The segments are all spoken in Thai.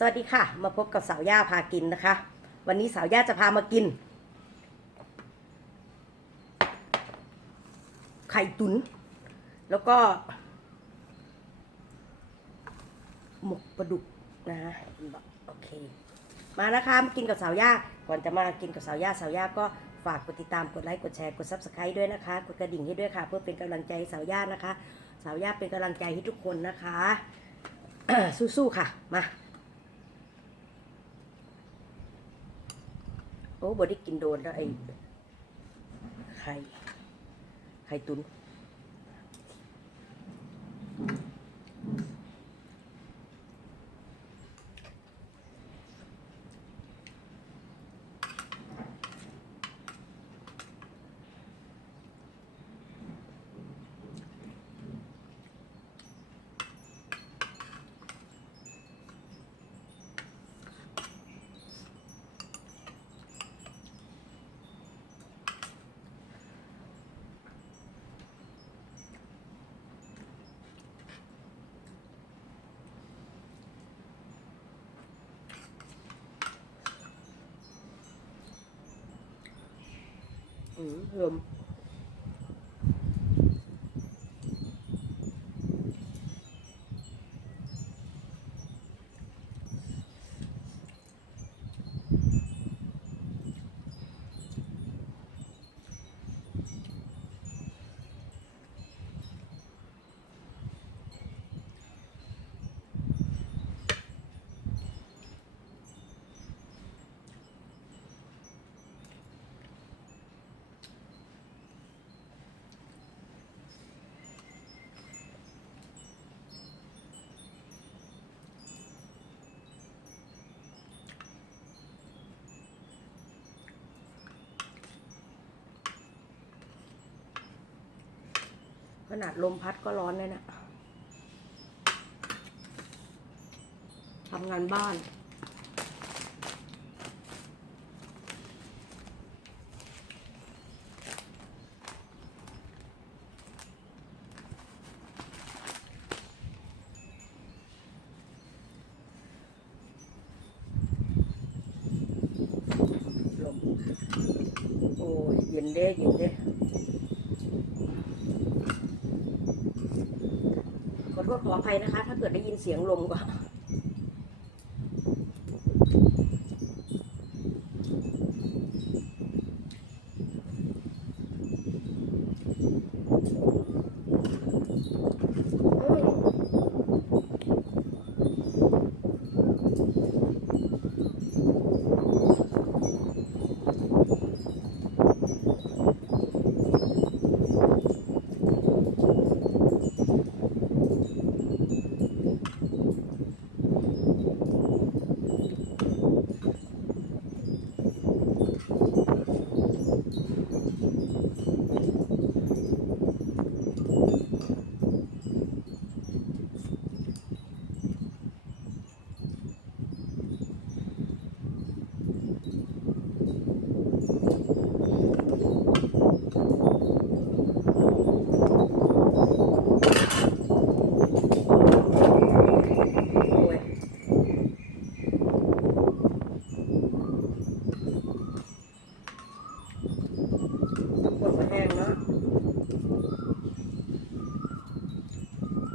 สวัสดีค่ะมาพบกับสาวย่าพากินนะคะวันนี้สาวย่าจะพามากินไข่ตุ๋นแล้วก็หมกปลาดุกนะโอเคมานะคะมากินกับสาวย่าก่อนจะมากินกับสาวย่าก็ฝากกดติดตามกดไลค์กดแชร์กด Subscribe ด้วยนะคะกดกระดิ่งให้ด้วยค่ะเพื่อเป็นกำลังใจให้สาวย่านะคะสาวย่าเป็นกำลังใจให้ทุกคนนะคะ สู้ๆค่ะมาโอ้บอได้กินโดนแล้วไอ้ไข่ตุ๋นลมขนาดลมพัดก็ร้อนเลยนะทำงานบ้านลมโอ้ยเย็นเด้ขอโทษขออภัยนะคะถ้าเกิดได้ยินเสียงลมก็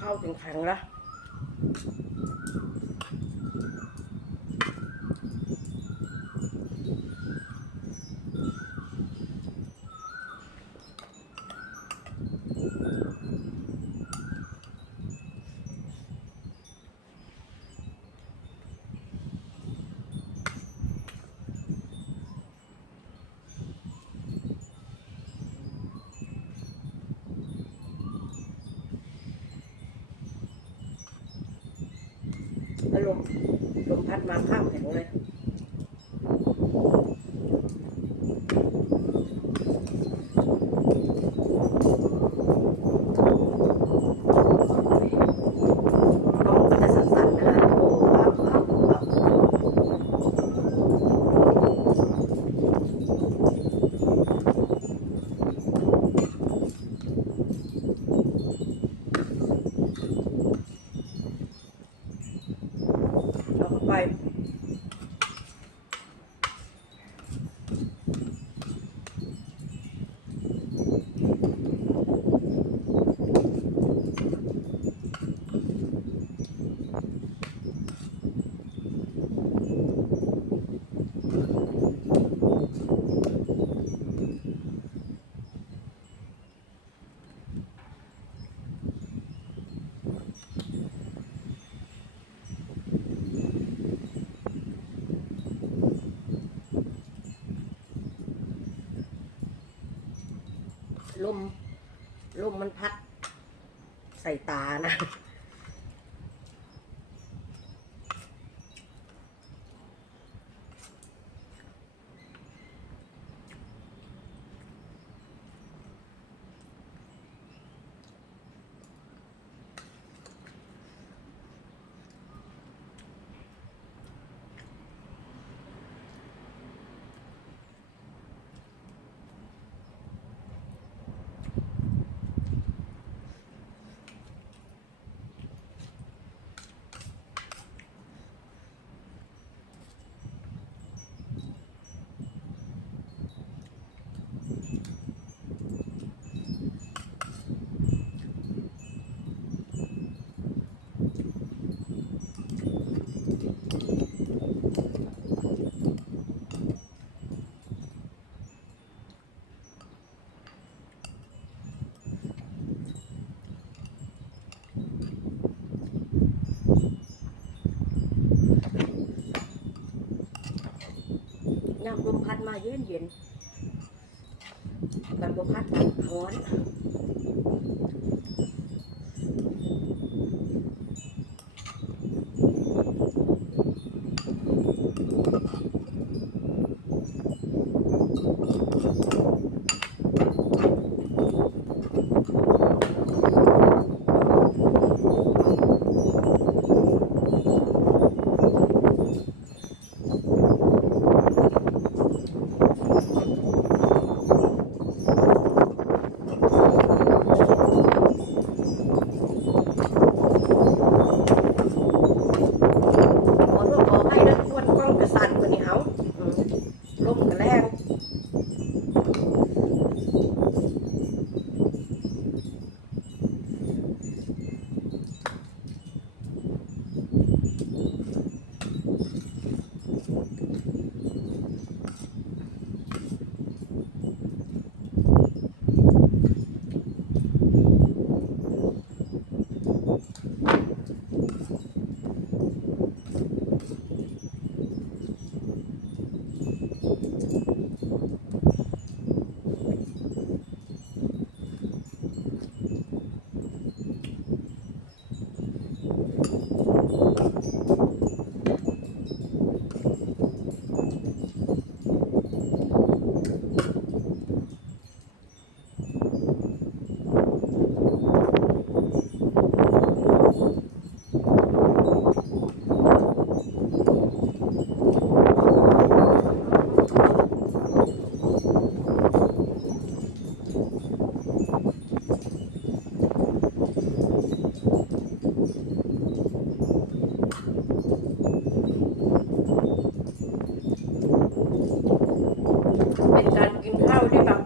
เข้าถึงถังละลมพัดมาข้ามแข็งเลย ไปลมมันพัดใส่ตานะน้ำลมพัดมาเย็นแบบลมพัดแบบร้อนลมกระแรงเป็นการกินข้าวที่แบบ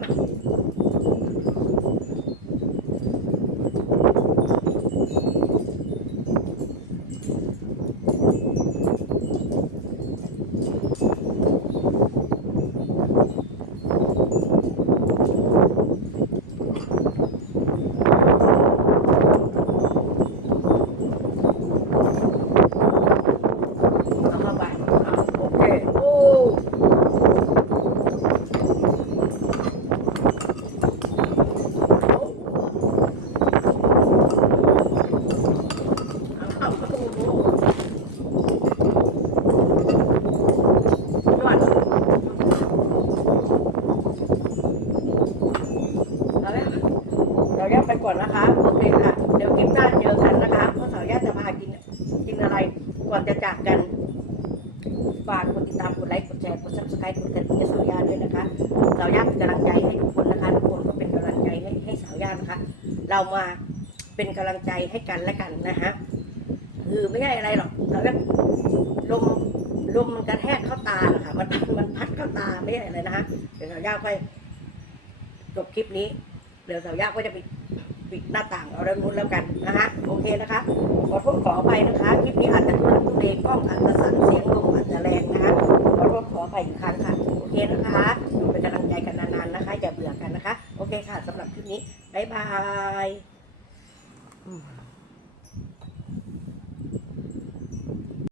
เราแยกไปก่อนนะคะโอเคค่ะเดี๋ยวคลิปหน้าเจอกันนะคะเพราะสาวย่าจะพากินอะไรก่อนจะจากกันฝากกดติดตามกดไลค์กดแชร์กด subscribe กดกระดิ่งให้สาวย่าด้วยนะคะสาวย่าเป็นกำลังใจให้ทุกคนนะคะทุกคนก็เป็นกำลังใจให้สาวย่านะคะเรามาเป็นกำลังใจให้กันและกันนะฮะคือไม่ใช่อะไรหรอกเราแบบลม ลมมันกระแทกเข้าตาค่ะมันพัดเข้าตาไม่ใช่อะไรนะคะเดี๋ยวสาวยาไปจบคลิปนี้เดี๋ยวสาวยาก็จะปิดหน้าต่างเอาด้านนู้นแล้วกันนะคะโอเคนะคะขอโทษขออภัยนะคะคลิปนี้อาจจะทุลักทุเลกล้องอาจจะสั่นเสียงลมอาจจะแรงนะคะขอโทษขออภัยอีกครั้งค่ะโอเคนะคะอยู่เป็นกำลังใจกันนานๆนะคะอย่าเบื่อกันนะคะโอเคค่ะสำหรับคลิปนี้บ๊ายบาย